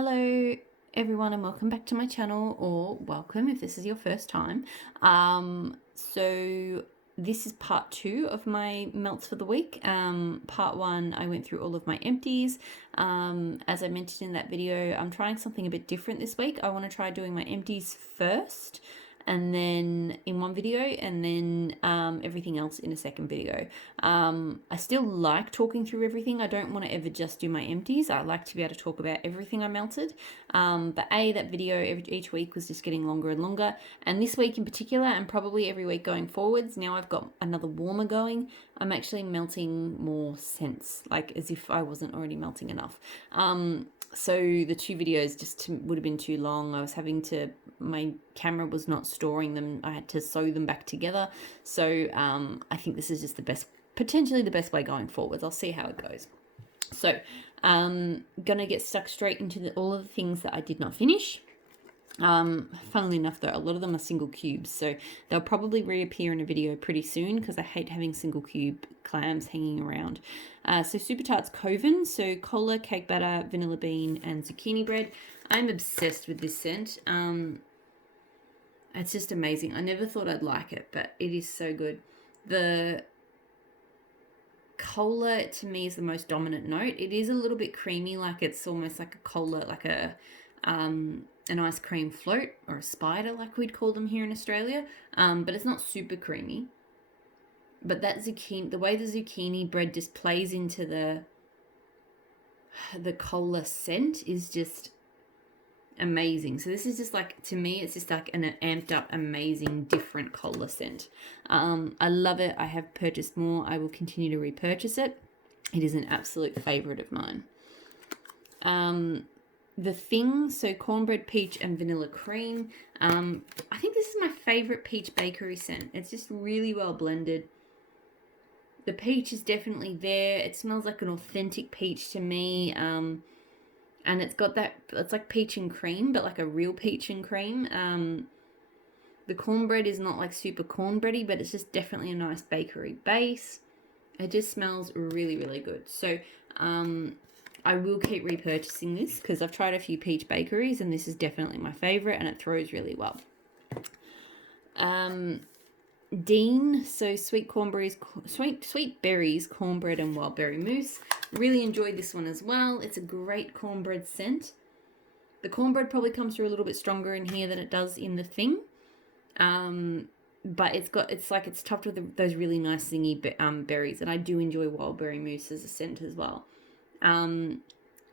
Hello everyone and welcome back to my channel, or welcome if this is your first time. So this is part 2 of my melts for the week. Part 1 I went through all of my empties. As I mentioned in that video, I'm trying something a bit different this week. I want to try doing my empties first and then in one video, and then everything else in a second video. I still like talking through everything. I don't want to ever just do my empties. I like to be able to talk about everything I melted. But that video each week was just getting longer and longer. And this week in particular, and probably every week going forwards, now I've got another warmer going, I'm actually melting more scents, like as if I wasn't already melting enough. So the 2 videos just would have been too long. I was having to, my camera was not storing them. I had to sew them back together. So I think this is just the best, potentially the best way going forwards. I'll see how it goes. So gonna get stuck straight into all of the things that I did not finish. Funnily enough though, a lot of them are single cubes, so they'll probably reappear in a video pretty soon because I hate having single cube clams hanging around. So Super Tarts Coven, so cola, cake batter, vanilla bean, and zucchini bread. I'm obsessed with this scent. It's just amazing. I never thought I'd like it, but it is so good. The cola to me is the most dominant note. It is a little bit creamy, like it's almost like a cola, like a an ice cream float or a spider, like we'd call them here in Australia, but it's not super creamy. But that zucchini, the way the zucchini bread just plays into the cola scent is just amazing. So this is just like, to me, it's just like an amped up, amazing, different cola scent. I love it. I have purchased more. I will continue to repurchase it. It is an absolute favorite of mine. The Thing, so cornbread, peach, and vanilla cream. I think this is my favorite peach bakery scent. It's just really well blended. The peach is definitely there. It smells like an authentic peach to me. And it's got that, it's like peach and cream, but like a real peach and cream. The cornbread is not like super cornbready, but it's just definitely a nice bakery base. It just smells really, really good. So, I will keep repurchasing this because I've tried a few peach bakeries and this is definitely my favorite and it throws really well. Dean, so sweet berries, cornbread, and wild berry mousse. Really enjoyed this one as well. It's a great cornbread scent. The cornbread probably comes through a little bit stronger in here than it does in the Thing. But it's topped with those really nice zingy berries, and I do enjoy wild berry mousse as a scent as well.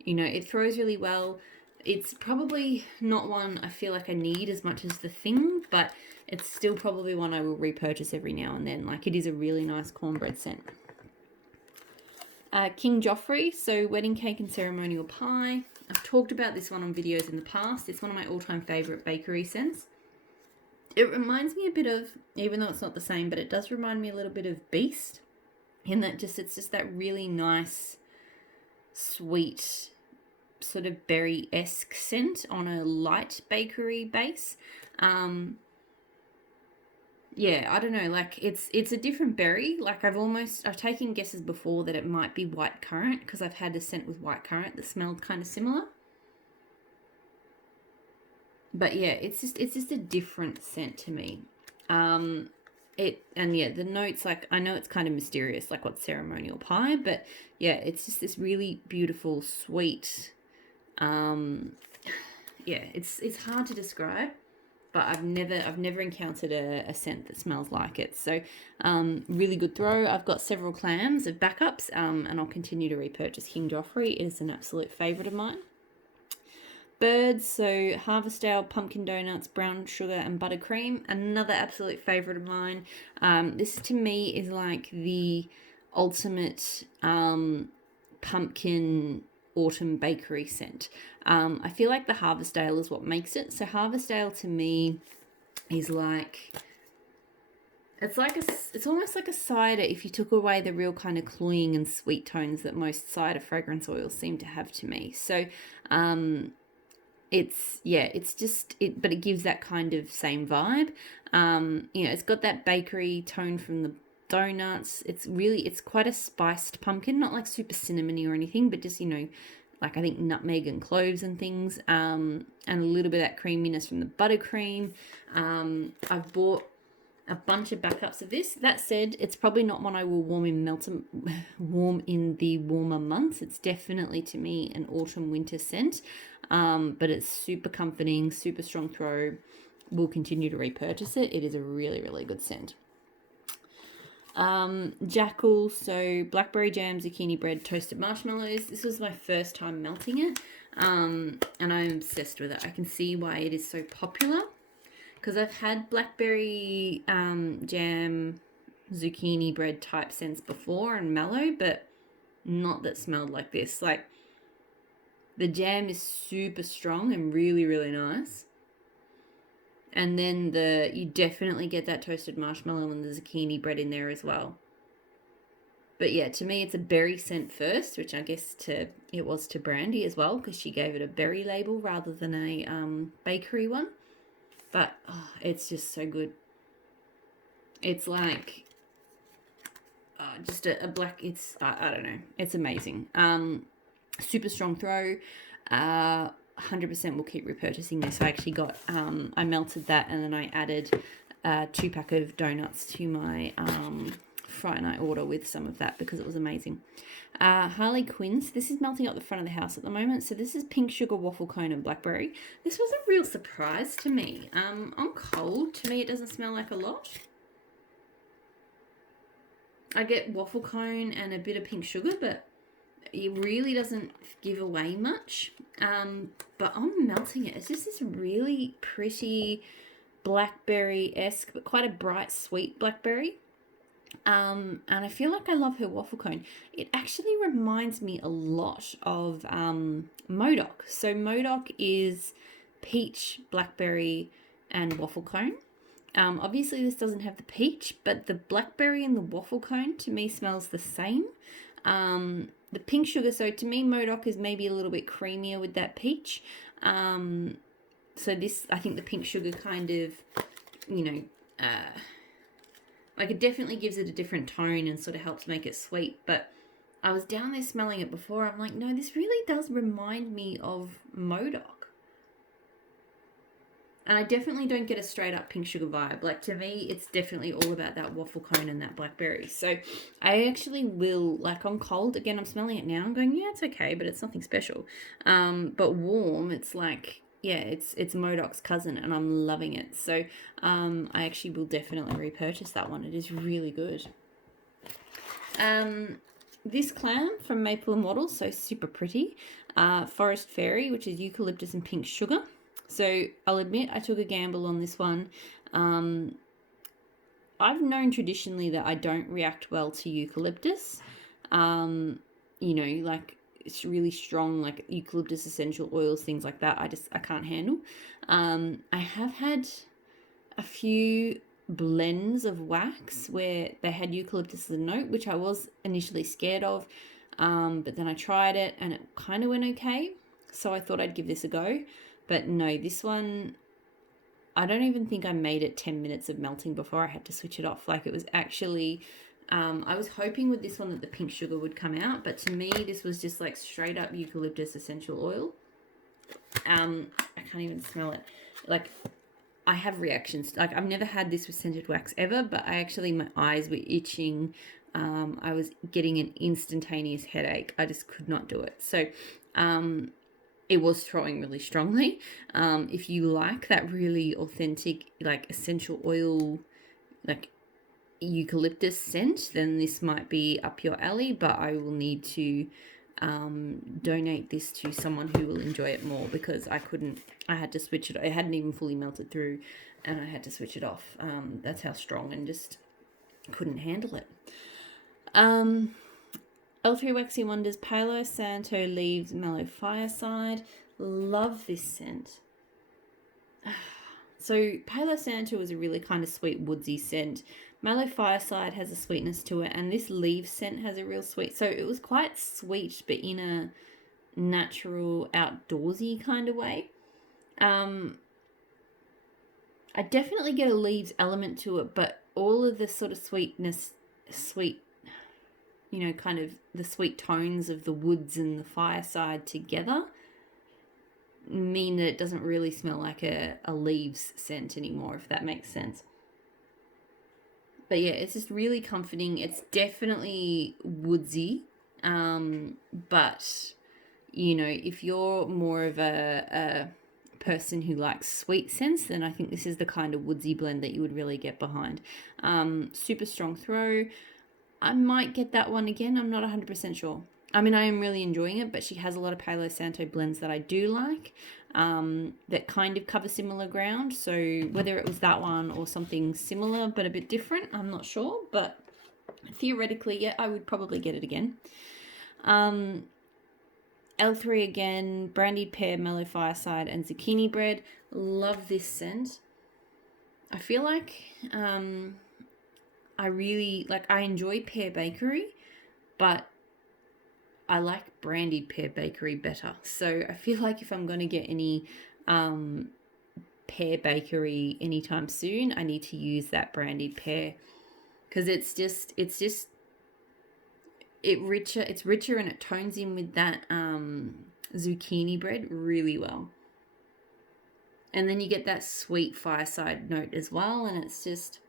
It throws really well. It's probably not one I feel like I need as much as the Thing, but it's still probably one I will repurchase every now and then. Like, it is a really nice cornbread scent. King Joffrey, so wedding cake and ceremonial pie. I've talked about this one on videos in the past. It's one of my all-time favorite bakery scents. It reminds me a bit of, even though it's not the same, but it does remind me a little bit of Beast, in that it's just that really nice, sweet, sort of berry-esque scent on a light bakery base. Yeah, I don't know, like it's a different berry. Like I've taken guesses before that it might be white currant because I've had a scent with white currant that smelled kind of similar. But yeah, it's just a different scent to me. The notes, like, I know it's kind of mysterious, like what's ceremonial pie, but yeah, it's just this really beautiful, sweet, it's hard to describe, but I've never encountered a scent that smells like it. So, really good throw. I've got several clams of backups, and I'll continue to repurchase King Joffrey. It is an absolute favorite of mine. Birds, so Harvest Ale, pumpkin donuts, brown sugar, and buttercream. Another absolute favorite of mine. This to me is like the ultimate pumpkin autumn bakery scent. I feel like the Harvest Ale is what makes it. So Harvest Ale to me is like, it's almost like a cider if you took away the real kind of cloying and sweet tones that most cider fragrance oils seem to have to me. So but it gives that kind of same vibe. It's got that bakery tone from the donuts. It's quite a spiced pumpkin, not like super cinnamony or anything, but just, like I think nutmeg and cloves and things, and a little bit of that creaminess from the buttercream. I've bought a bunch of backups of this. That said, it's probably not one I will warm in the warmer months. It's definitely, to me, an autumn winter scent, but it's super comforting, super strong throw. We'll continue to repurchase it. It is a really, really good scent. Jackal, so blackberry jam, zucchini bread, toasted marshmallows. This was my first time melting it, and I'm obsessed with it. I can see why it is so popular, because I've had blackberry jam, zucchini bread type scents before and mallow, but not that smelled like this. Like, the jam is super strong and really, really nice. And then you definitely get that toasted marshmallow and the zucchini bread in there as well. But yeah, to me, it's a berry scent first, which I guess it was to Brandy as well, because she gave it a berry label rather than a bakery one. But it's just so good. It's like just a black, it's, I don't know, it's amazing. Super strong throw. 100% will keep repurchasing this. I actually got, I melted that and then I added a 2-pack of donuts to my Friday night order with some of that because it was amazing. Harley Quinn's. This is melting up the front of the house at the moment. So this is pink sugar waffle cone and blackberry. This was a real surprise to me. On cold, to me, it doesn't smell like a lot. I get waffle cone and a bit of pink sugar, but it really doesn't give away much. But on melting it, it's just this really pretty blackberry-esque, but quite a bright, sweet blackberry. And I feel like I love her waffle cone. It actually reminds me a lot of Modoc. So Modoc is peach, blackberry, and waffle cone. Obviously this doesn't have the peach, but the blackberry and the waffle cone to me smells the same. The pink sugar, so to me Modoc is maybe a little bit creamier with that peach. So this, I think the pink sugar kind of, like it definitely gives it a different tone and sort of helps make it sweet. But I was down there smelling it before. I'm like, no, this really does remind me of Modoc. And I definitely don't get a straight up pink sugar vibe. Like, to me, it's definitely all about that waffle cone and that blackberry. So I actually will, like on cold, again, I'm smelling it now. I'm going, yeah, it's okay, but it's nothing special. But warm, it's like, yeah, it's Modoc's cousin and I'm loving it. So I actually will definitely repurchase that one. It is really good. This clam from Maple and Wattle, so super pretty. Forest Fairy, which is eucalyptus and pink sugar. So I'll admit I took a gamble on this one. I've known traditionally that I don't react well to eucalyptus. Like it's really strong, like eucalyptus essential oils, things like that. I can't handle. I have had a few blends of wax where they had eucalyptus as a note, which I was initially scared of. But then I tried it and it kind of went okay. So I thought I'd give this a go. But no, this one, I don't even think I made it 10 minutes of melting before I had to switch it off. Like it was actually, I was hoping with this one that the pink sugar would come out. But to me, this was just like straight up eucalyptus essential oil. I can't even smell it. Like I have reactions. Like I've never had this with scented wax ever, but my eyes were itching. I was getting an instantaneous headache. I just could not do it. So, it was throwing really strongly. If you like that really authentic, like essential oil, like eucalyptus scent, then this might be up your alley, but I will need to donate this to someone who will enjoy it more because I had to switch it. It hadn't even fully melted through and I had to switch it off. That's how strong, and just couldn't handle it. L3 Waxy Wonders, Palo, Santo, Leaves, Mellow Fireside. Love this scent. So Palo Santo is a really kind of sweet woodsy scent. Mellow Fireside has a sweetness to it, and this Leaves scent has a real sweet. So it was quite sweet, but in a natural, outdoorsy kind of way. I definitely get a Leaves element to it, but all of the sort of sweetness, you know, kind of the sweet tones of the woods and the fireside together mean that it doesn't really smell like a leaves scent anymore, if that makes sense. But yeah, it's just really comforting. It's definitely woodsy, but you know, if you're more of a person who likes sweet scents, then I think this is the kind of woodsy blend that you would really get behind. Super strong throw. I might get that one again. I'm not 100% sure. I mean, I am really enjoying it, but she has a lot of Palo Santo blends that I do like, that kind of cover similar ground. So whether it was that one or something similar but a bit different, I'm not sure. But theoretically, yeah, I would probably get it again. L3 again, Brandy Pair, Mellow Fireside, and Zucchini Bread. Love this scent. I feel like I really, like, I enjoy Pear Bakery, but I like Brandy Pear Bakery better. So I feel like if I'm going to get any Pear Bakery anytime soon, I need to use that Brandy Pear, because it's richer and it tones in with that zucchini bread really well. And then you get that sweet fireside note as well, and it's just,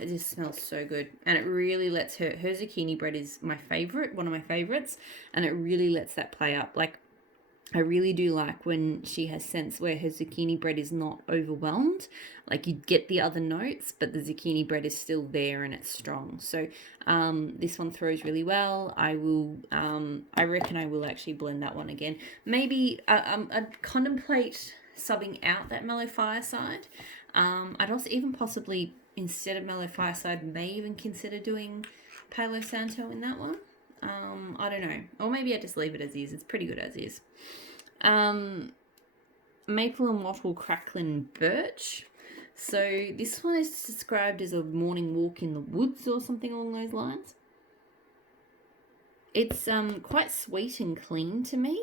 it just smells so good. And it really lets her zucchini bread is my favorite, one of my favorites, and it really lets that play up. Like, I really do like when she has scents where her zucchini bread is not overwhelmed. Like, you get the other notes, but the zucchini bread is still there and it's strong. So this one throws really well. I reckon I will actually blend that one again. Maybe I'd contemplate subbing out that Mellow Fireside. I'd also even possibly, instead of Mellow Fireside, may even consider doing Palo Santo in that one. I don't know. Or maybe I just leave it as is. It's pretty good as is. Maple and Waffle Cracklin' Birch. So this one is described as a morning walk in the woods or something along those lines. It's quite sweet and clean to me.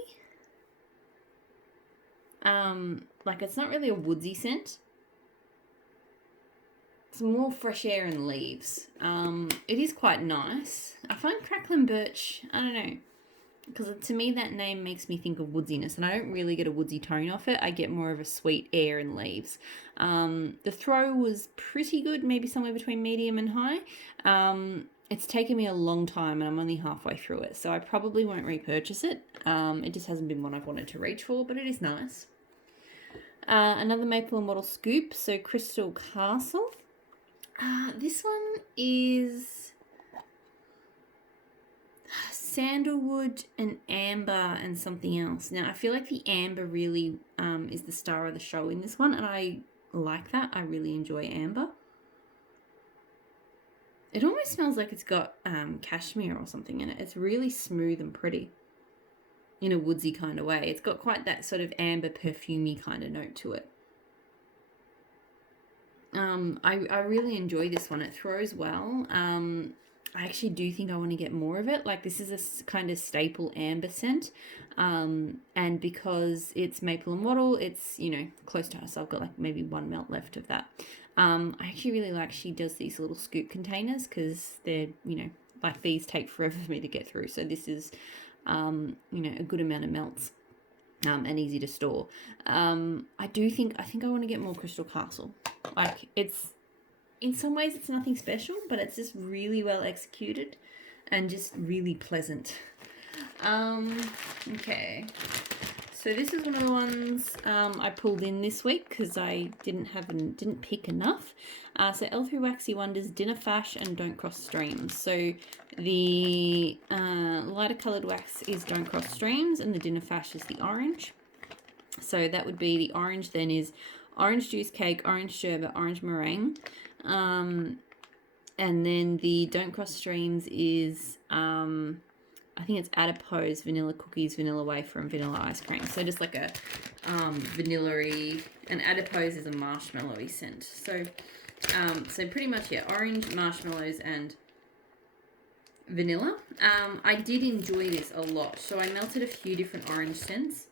Like, it's not really a woodsy scent. It's more fresh air and leaves. It is quite nice. I find Cracklin' Birch, I don't know, because to me that name makes me think of woodsiness, and I don't really get a woodsy tone off it. I get more of a sweet air and leaves. The throw was pretty good, maybe somewhere between medium and high. It's taken me a long time, and I'm only halfway through it, so I probably won't repurchase it. It just hasn't been one I've wanted to reach for, but it is nice. Another Maple and Wattle Scoop, so Crystal Castle. This one is sandalwood and amber and something else. Now, I feel like the amber really is the star of the show in this one, and I like that. I really enjoy amber. It almost smells like it's got cashmere or something in it. It's really smooth and pretty in a woodsy kind of way. It's got quite that sort of amber perfumey kind of note to it. I really enjoy this one. It throws well. I actually do think I want to get more of it. Like, this is a kind of staple amber scent. And because it's Maple and Wattle, it's, you know, close to us. So I've got like maybe one melt left of that. I actually really like she does these little scoop containers, because they're, you know, like, these take forever for me to get through. So this is, you know, a good amount of melts. And easy to store. I think I want to get more Crystal Castle. Like, it's, in some ways it's nothing special, but it's just really well executed and just really pleasant. Okay, so this is one of the ones I pulled in this week because I didn't pick enough. So L3 Waxy Wonders, Dinner Fash, and Don't Cross Streams. So the lighter coloured wax is Don't Cross Streams, and the Dinner Fash is the orange. So that would be, the orange then is orange juice cake, orange sherbet, orange meringue. And then the Don't Cross Streams is, I think it's adipose, vanilla cookies, vanilla wafer, and vanilla ice cream. So just like a vanilla-y, and adipose is a marshmallowy scent. So pretty much, yeah, orange, marshmallows, and vanilla. I did enjoy this a lot. So I melted a few different orange scents,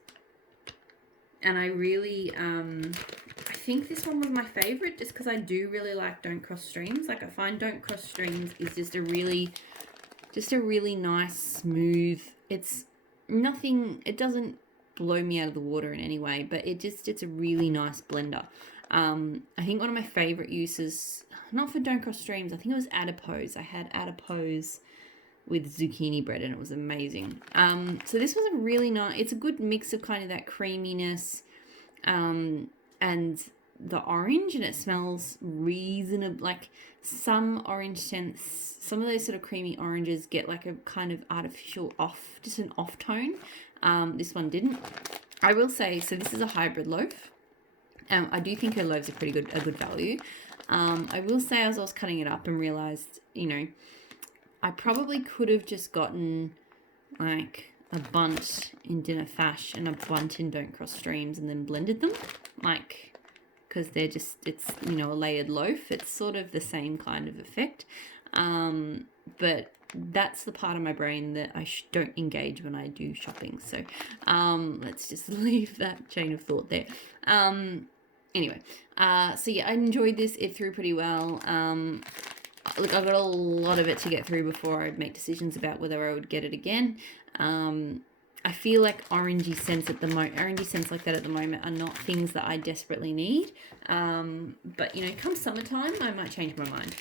and I really, I think this one was my favorite, just because I do really like Don't Cross Streams. Like, I find Don't Cross Streams is just a really Just a really nice, smooth, it's nothing, it doesn't blow me out of the water in any way, but it's a really nice blender. I think one of my favorite uses, not for Don't Cross Streams, I think it was adipose. I had adipose with zucchini bread and it was amazing. So this was a really nice, it's a good mix of kind of that creaminess and the orange, and it smells reasonable, like some orange scents, some of those sort of creamy oranges get like a kind of artificial off, just an off tone. This one didn't. I will say, so this is a hybrid loaf. I do think her loaves are a good value. I will say, as I was cutting it up and realized, you know, I probably could have just gotten like a bunt in Dinner Fash and a bunt in Don't Cross Streams and then blended them, like, because they're just, it's, you know, a layered loaf. It's sort of the same kind of effect. But that's the part of my brain that I don't engage when I do shopping. So let's just leave that chain of thought there. Anyway, so yeah, I enjoyed this. It threw pretty well. Look, I've got a lot of it to get through before I'd make decisions about whether I would get it again. I feel like orangey scents like that at the moment are not things that I desperately need. But, you know, come summertime, I might change my mind.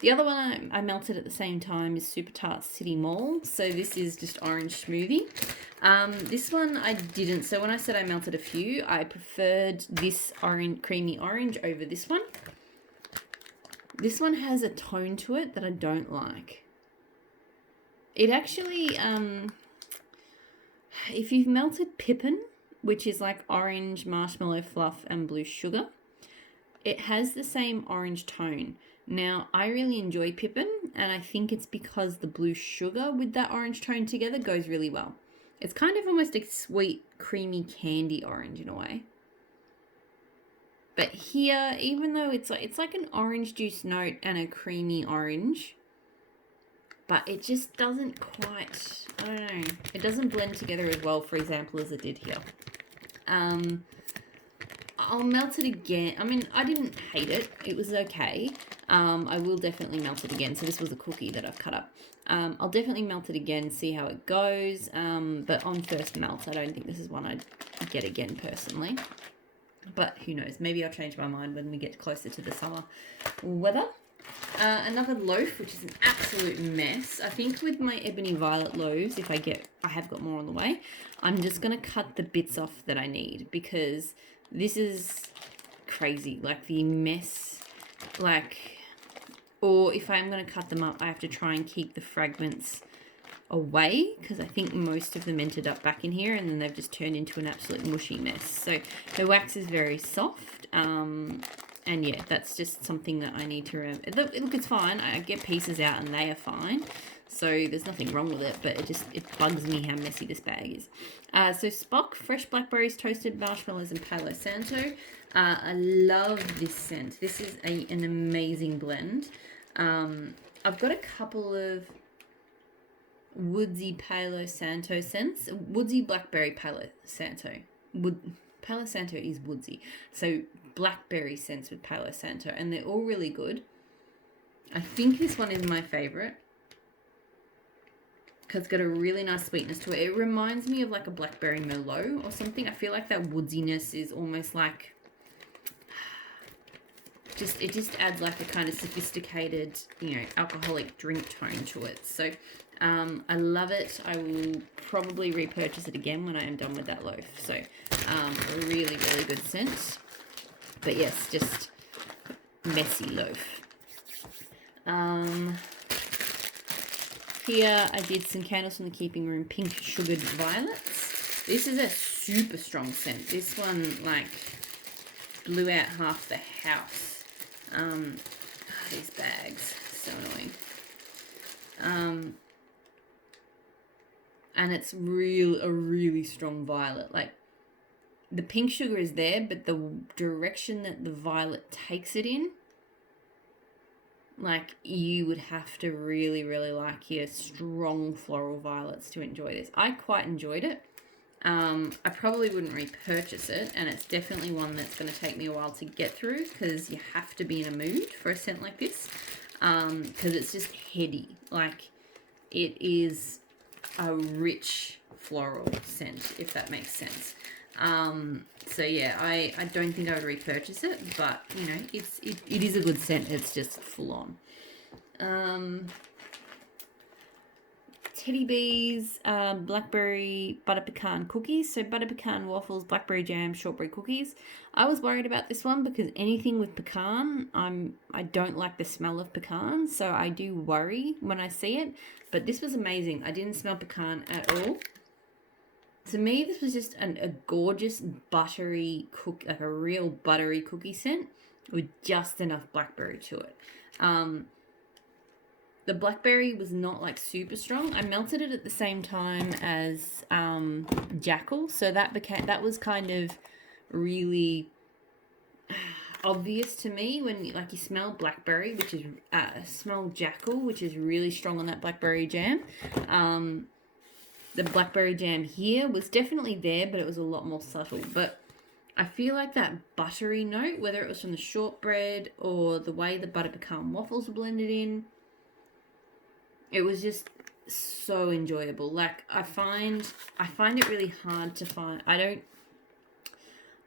The other one I melted at the same time is Super Tart City Mall. So this is just orange smoothie. This one I didn't. So when I said I melted a few, I preferred this creamy orange over this one. This one has a tone to it that I don't like. It actually, if you've melted pippin, which is like orange, marshmallow fluff, and blue sugar, it has the same orange tone. Now, I really enjoy pippin, and I think it's because the blue sugar with that orange tone together goes really well. It's kind of almost a sweet, creamy candy orange in a way. But here, even though it's like an orange juice note and a creamy orange, but it just doesn't quite, I don't know, it doesn't blend together as well, for example, as it did here. I'll melt it again. I mean, I didn't hate it. It was okay. I will definitely melt it again. So this was a cookie that I've cut up. I'll definitely melt it again, see how it goes. But on first melt, I don't think this is one I'd get again personally. But who knows? Maybe I'll change my mind when we get closer to the summer weather. Another loaf, which is an absolute mess. I think with my ebony violet loaves, if I have got more on the way, I'm just going to cut the bits off that I need, because this is crazy. Like the mess, or if I'm going to cut them up, I have to try and keep the fragments away, because I think most of them ended up back in here and then they've just turned into an absolute mushy mess. So the wax is very soft, and yeah, that's just something that I need to remember. Look, it's fine. I get pieces out and they are fine, so there's nothing wrong with it, but it bugs me how messy this bag is. So Spock, fresh blackberries, toasted marshmallows, and Palo Santo. I love this scent. This is an amazing blend. I've got a couple of woodsy Palo Santo scents. Woodsy blackberry Palo Santo. Palo Santo is woodsy. So blackberry scents with Palo Santo, and they're all really good. I think this one is my favorite because it's got a really nice sweetness to it. It reminds me of like a blackberry Merlot or something. I feel like that woodsiness is almost like it just adds like a kind of sophisticated, you know, alcoholic drink tone to it. So I love it. I will probably repurchase it again when I am done with that loaf. So really, really good scent. But yes, just messy loaf. Here I did some candles from the keeping room, pink sugared violets. This is a super strong scent. This one like blew out half the house. These bags, so annoying. And it's a really strong violet. Like the pink sugar is there, but the direction that the violet takes it in, like you would have to really like your strong floral violets to enjoy this. I quite enjoyed it. I probably wouldn't repurchase it, and it's definitely one that's going to take me a while to get through because you have to be in a mood for a scent like this, because it's just heady. Like it is a rich floral scent, if that makes sense. So yeah, I don't think I would repurchase it, but you know, it is a good scent. It's just full on. Teddy Bees, Blackberry Butter Pecan Cookies. So butter pecan waffles, blackberry jam, shortbread cookies. I was worried about this one because anything with pecan, I don't like the smell of pecan, so I do worry when I see it. But this was amazing. I didn't smell pecan at all. To me, this was just a gorgeous buttery like a real buttery cookie scent with just enough blackberry to it. The blackberry was not like super strong. I melted it at the same time as Jackal, so that was kind of really obvious to me when you smell blackberry, which is smell Jackal, which is really strong on that blackberry jam. The blackberry jam here was definitely there, but it was a lot more subtle. But I feel like that buttery note, whether it was from the shortbread or the way the butter pecan waffles were blended in, it was just so enjoyable. Like I find it really hard to find. I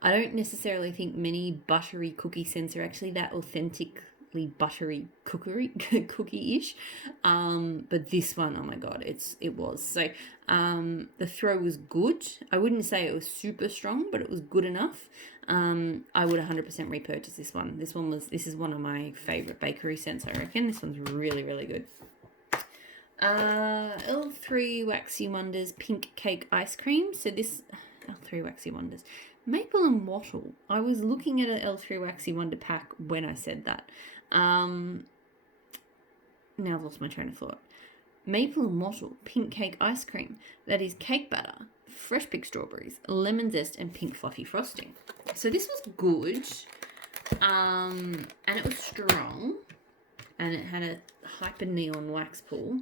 don't necessarily think many buttery cookie scents are actually that authentically buttery cookie-ish. But this one, oh my god, it was. So the throw was good. I wouldn't say it was super strong, but it was good enough. I would 100% repurchase this one. This is one of my favorite bakery scents, I reckon. This one's really, really good. L3 Waxy Wonders Pink Cake Ice Cream. So this L3 Waxy Wonders Maple and Wattle. I was looking at an L3 Waxy Wonder pack when I said that. Now I've lost my train of thought. Maple and Wattle Pink Cake Ice Cream. That is cake batter, fresh picked strawberries, lemon zest, and pink fluffy frosting. So this was good, and it was strong, and it had a hyper neon wax pool.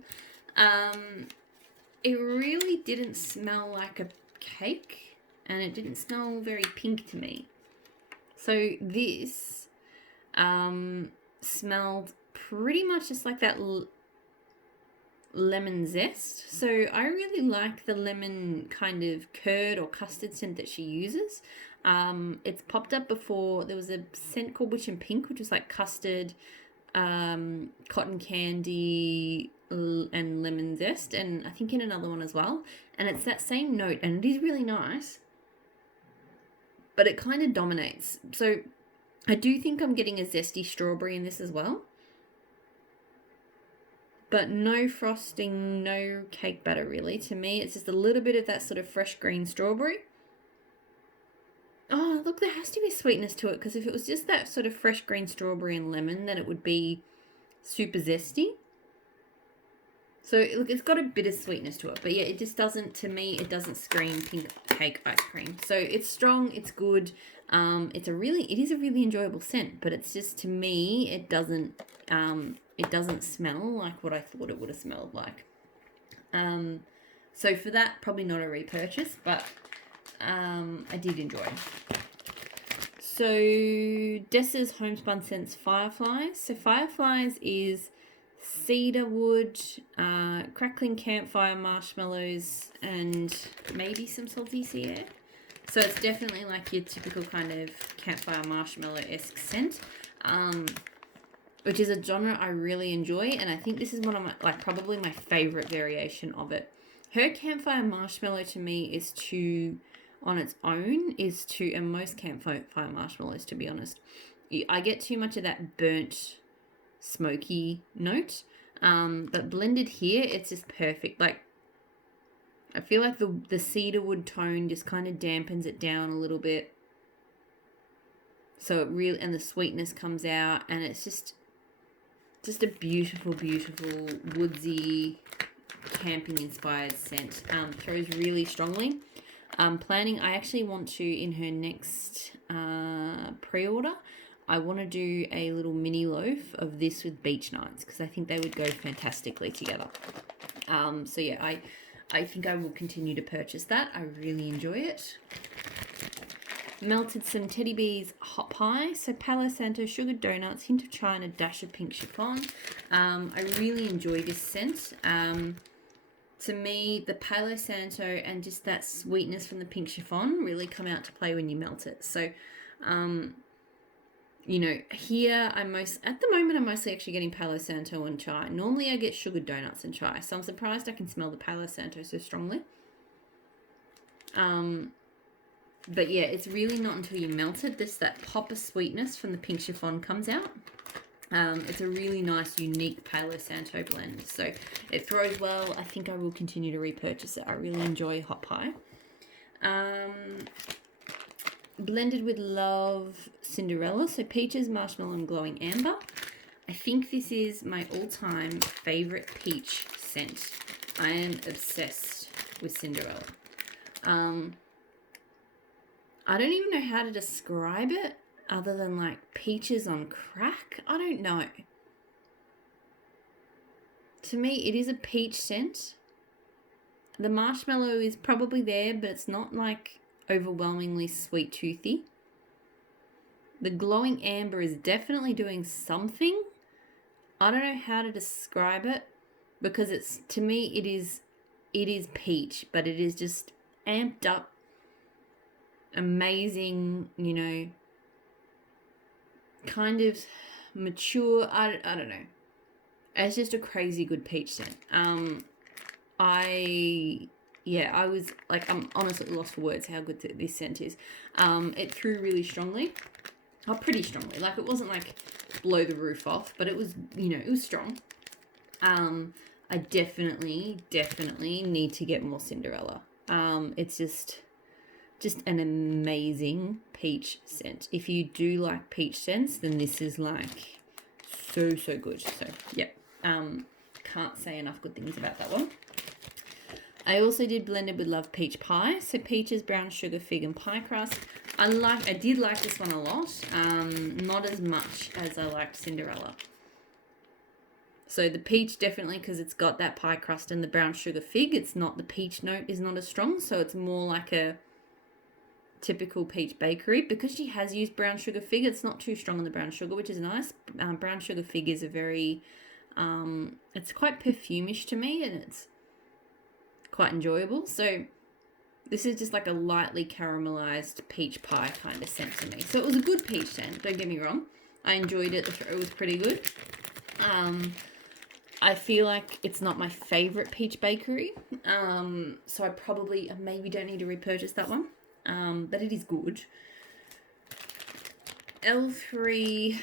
It really didn't smell like a cake, and it didn't smell very pink to me. So this smelled pretty much just like that lemon zest. So I really like the lemon kind of curd or custard scent that she uses. It's popped up before. There was a scent called Witch and Pink, which was like custard, cotton candy, and lemon zest, and I think in another one as well. And it's that same note, and it is really nice, but it kind of dominates. So I do think I'm getting a zesty strawberry in this as well, but no frosting, no cake batter really. To me, it's just a little bit of that sort of fresh green strawberry. Oh, look, there has to be sweetness to it, because if it was just that sort of fresh green strawberry and lemon, then it would be super zesty. So, look, it's got a bit of sweetness to it. But, yeah, it just doesn't, to me, it doesn't scream pink cake ice cream. So, it's strong, it's good. It is a really enjoyable scent. But it's just, to me, it doesn't smell like what I thought it would have smelled like. So, for that, probably not a repurchase, but I did enjoy. So, Dessa's Homespun Scents Fireflies. So, Fireflies is cedar wood, crackling campfire marshmallows, and maybe some salty sea air. So it's definitely like your typical kind of campfire marshmallow-esque scent, which is a genre I really enjoy, and I think this is one of my, probably my favorite variation of it. Her campfire marshmallow to me is on its own, and most campfire marshmallows, to be honest, I get too much of that burnt, smoky note, but blended here, it's just perfect. Like, I feel like the cedar wood tone just kind of dampens it down a little bit, so it really, and the sweetness comes out, and it's just a beautiful, beautiful woodsy camping inspired scent. Throws really strongly. I actually want to, in her next pre-order, I want to do a little mini loaf of this with beach nights, because I think they would go fantastically together. So yeah, I think I will continue to purchase that. I really enjoy it. Melted some Teddy Bees hot pie. So Palo, Santo, sugared donuts, hint of china, dash of pink chiffon. I really enjoy this scent. To me, the Palo Santo and just that sweetness from the pink chiffon really come out to play when you melt it. So, you know, here at the moment I'm mostly actually getting Palo Santo and chai. Normally I get sugared donuts and chai, so I'm surprised I can smell the Palo Santo so strongly. But yeah, it's really not until you melt it, that pop of sweetness from the pink chiffon comes out. It's a really nice, unique Palo Santo blend. So it throws well. I think I will continue to repurchase it. I really enjoy hot pie. Blended with Love Cinderella. So peaches, marshmallow, and glowing amber. I think this is my all-time favorite peach scent. I am obsessed with Cinderella. I don't even know how to describe it other than like peaches on crack. I don't know. To me, it is a peach scent. The marshmallow is probably there, but it's not like overwhelmingly sweet toothy. The glowing amber is definitely doing something. I don't know how to describe it because it's, to me, it is peach, but it is just amped up, amazing, you know, kind of mature. I don't know. It's just a crazy good peach scent. I was like, I'm honestly lost for words how good this scent is. It threw really strongly. Oh, pretty strongly. Like, it wasn't like blow the roof off, but it was, you know, it was strong. I definitely need to get more Cinderella. It's just an amazing peach scent. If you do like peach scents, then this is like so good. So yeah, can't say enough good things about that one. I also did Blended with Love peach pie. So peaches, brown sugar, fig, and pie crust. I did like this one a lot. Not as much as I liked Cinderella. So the peach definitely, because it's got that pie crust and the brown sugar fig. It's not, the peach note is not as strong, so it's more like a typical peach bakery. Because she has used brown sugar fig, it's not too strong on the brown sugar, which is nice. Brown sugar fig is a very, it's quite perfumish to me, and it's quite enjoyable. So this is just like a lightly caramelized peach pie kind of scent to me. So it was a good peach scent, don't get me wrong. I enjoyed it. It was pretty good. I feel like it's not my favorite peach bakery. So I probably maybe don't need to repurchase that one. But it is good. L3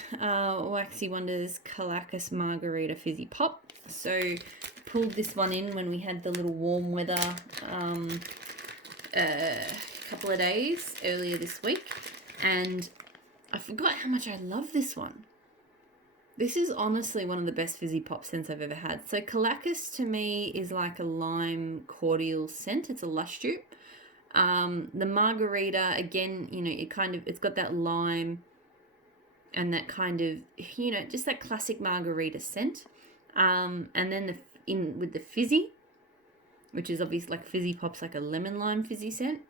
Waxy Wonders Caracas Margarita Fizzy Pop. So pulled this one in when we had the little warm weather couple of days earlier this week, and I forgot how much I love this one. This is honestly one of the best fizzy pop scents I've ever had. So Caracas to me is like a lime cordial scent. It's a lush dupe. The margarita, again, you know, it's got that lime and that kind of, you know, just that classic margarita scent. And then with the fizzy, which is obviously like fizzy pop's like a lemon lime fizzy scent.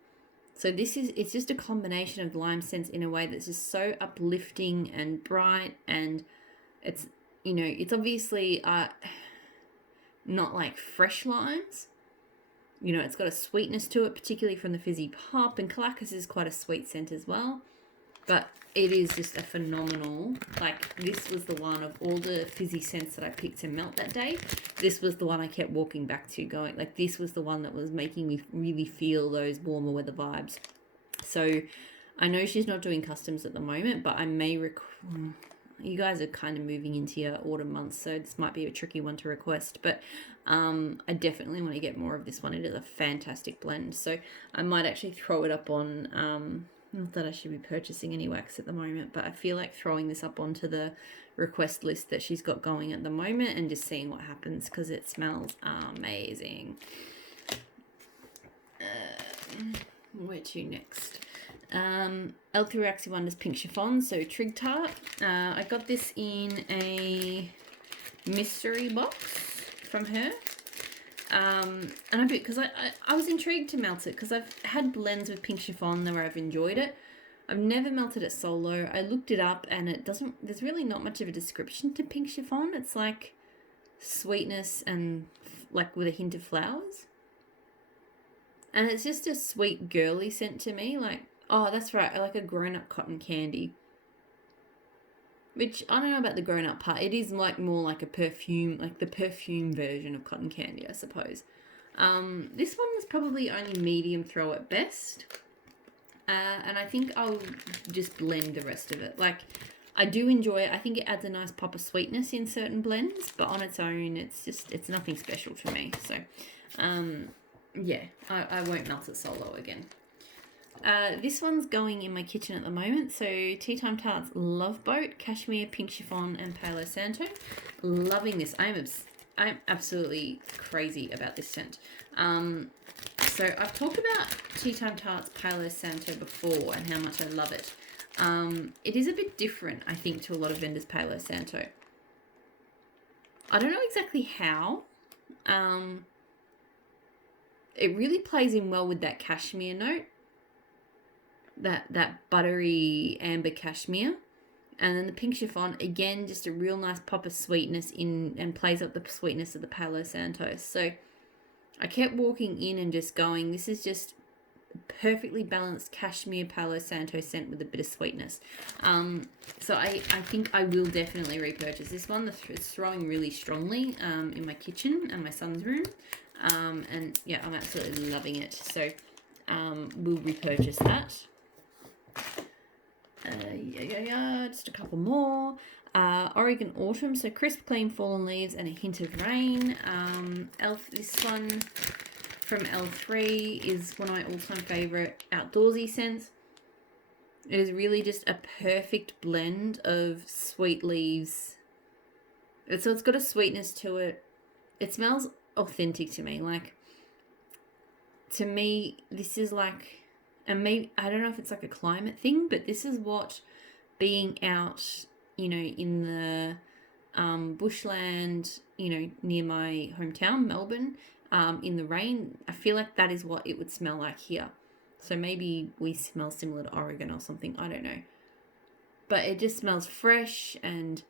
So it's just a combination of lime scents in a way that's just so uplifting and bright, and it's, you know, it's obviously not like fresh limes. You know, it's got a sweetness to it, particularly from the fizzy pop, and Caracas is quite a sweet scent as well. But it is just a phenomenal, like, this was the one of all the fizzy scents that I picked to melt that day. This was the one I kept walking back to going, like, this was the one that was making me really feel those warmer weather vibes. So I know she's not doing customs at the moment, but I may you guys are kind of moving into your autumn months, so this might be a tricky one to request, but I definitely want to get more of this one. It is a fantastic blend, so I might actually throw it up on, not that I should be purchasing any wax at the moment, but I feel like throwing this up onto the request list that she's got going at the moment and just seeing what happens, because it smells amazing. Where to next? L3 Waxy Wonders Pink Chiffon, so Trig Tart. I got this in a mystery box from her. And because I was intrigued to melt it, because I've had blends with pink chiffon where I've enjoyed it. I've never melted it solo. I looked it up, and there's really not much of a description to pink chiffon. It's like sweetness and like with a hint of flowers. And it's just a sweet girly scent to me. Like, oh, that's right. I like a grown-up cotton candy. Which, I don't know about the grown-up part. It is like more like a perfume, like the perfume version of cotton candy, I suppose. This one was probably only medium throw at best. And I think I'll just blend the rest of it. Like, I do enjoy it. I think it adds a nice pop of sweetness in certain blends, but on its own, it's nothing special to me. So, yeah, I won't melt it solo again. This one's going in my kitchen at the moment. So, Time Tarts Love Boat, Cashmere, Pink Chiffon, and Palo Santo. Loving this. I'm absolutely crazy about this scent. So I've talked about Time Tarts Palo Santo before and how much I love it. It is a bit different, I think, to a lot of vendors' Palo Santo. I don't know exactly how. It really plays in well with that cashmere note. That buttery amber cashmere. And then the pink chiffon, again, just a real nice pop of sweetness in and plays up the sweetness of the Palo Santo. So I kept walking in and just going, this is just perfectly balanced cashmere Palo Santo scent with a bit of sweetness. So I think I will definitely repurchase this one. It's throwing really strongly in my kitchen and my son's room. And yeah, I'm absolutely loving it. So we'll repurchase that. Just a couple more. Oregon Autumn, so crisp, clean, fallen leaves and a hint of rain. This one from L3 is one of my all-time favorite outdoorsy scents. It is really just a perfect blend of sweet leaves. So it's got a sweetness to it. It smells authentic to me. Like, to me, this is like, and maybe, I don't know if it's like a climate thing, but this is what being out, you know, in the bushland, you know, near my hometown, Melbourne, in the rain, I feel like that is what it would smell like here. So maybe we smell similar to Oregon or something, I don't know. But it just smells fresh and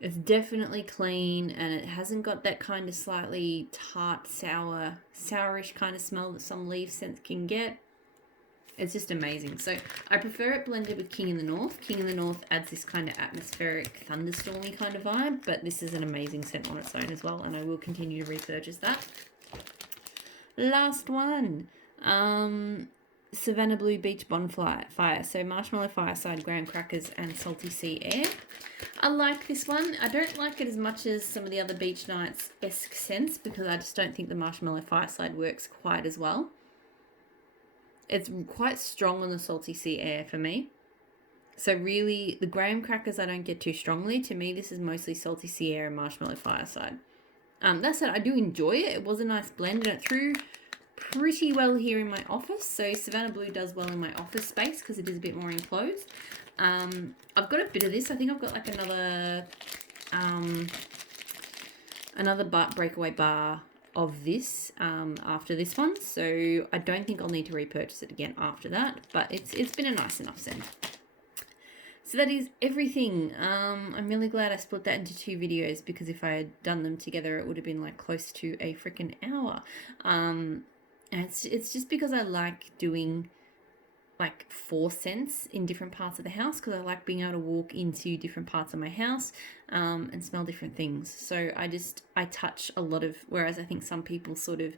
it's definitely clean and it hasn't got that kind of slightly tart, sourish kind of smell that some leaf scents can get. It's just amazing. So I prefer it blended with King in the North. King in the North adds this kind of atmospheric, thunderstormy kind of vibe, but this is an amazing scent on its own as well, and I will continue to repurchase that. Last one. Savannah Blue Beach Bonfire. So Marshmallow Fireside, Graham Crackers, and Salty Sea Air. I like this one. I don't like it as much as some of the other Beach Nights-esque scents because I just don't think the Marshmallow Fireside works quite as well. It's quite strong on the Salty Sea Air for me. So really, the graham crackers I don't get too strongly. To me, this is mostly Salty Sea Air and Marshmallow Fireside. That said, I do enjoy it. It was a nice blend and it threw pretty well here in my office. So Savannah Blue does well in my office space because it is a bit more enclosed. I've got a bit of this. I think I've got like another breakaway bar of this after this one, so I don't think I'll need to repurchase it again after that, but it's been a nice enough scent. So that is everything. I'm really glad I split that into 2 videos because if I had done them together it would have been like close to a freaking hour. And it's just because I like doing like 4 scents in different parts of the house because I like being able to walk into different parts of my house and smell different things. So I touch a lot of, whereas I think some people sort of,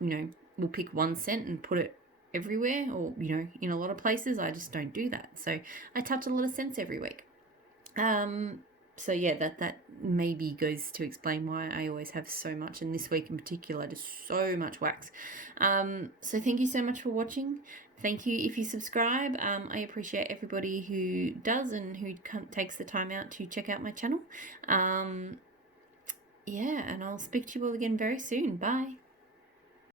you know, will pick one scent and put it everywhere or, you know, in a lot of places. I just don't do that. So I touch a lot of scents every week. So yeah, that maybe goes to explain why I always have so much, and this week in particular, just so much wax. So thank you so much for watching. Thank you if you subscribe. I appreciate everybody who does and who takes the time out to check out my channel. Yeah, and I'll speak to you all again very soon. Bye.